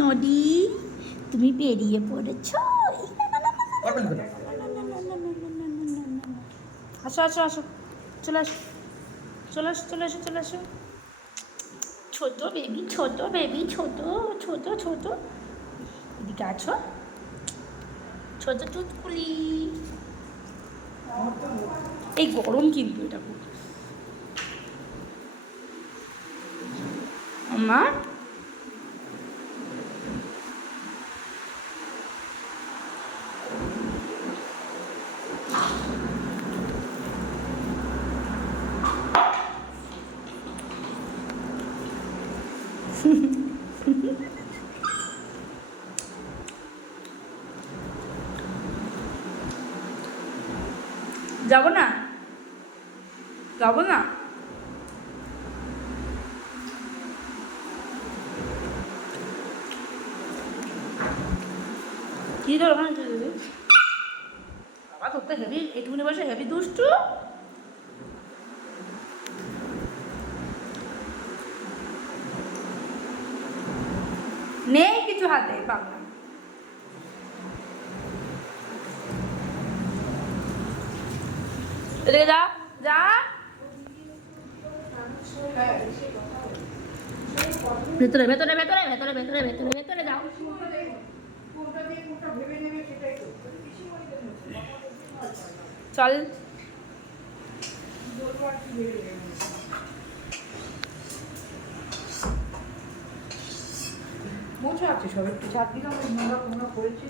নদী তুমি বেরিয়ে পড়েছ। আসো আসো আসো, চলে আসো চলে আসো চলে আসো চলে আসো। ছোট বেবি ছোট বেবি ছোট ছোট ছোট, এদিকে আছো ছোট চুটকুলি। এই গরম কিন্তু এটা খুব। মা যাব না যাব না। কি ধর ওখানে বাবা, তোর তো হেভি একটুখানি বসে হেভি দুষ্টু। নেই কিছু হাতে পাগলা। এদিকে যা যা। ভেতরে ভেতরে ভেতরে ভেতরে ভেতরে ভেতরে ভেতরে যাও। চল মোছা আছে সব একটু চারদিকে আমরা নোংরা ফোংরা করেছি।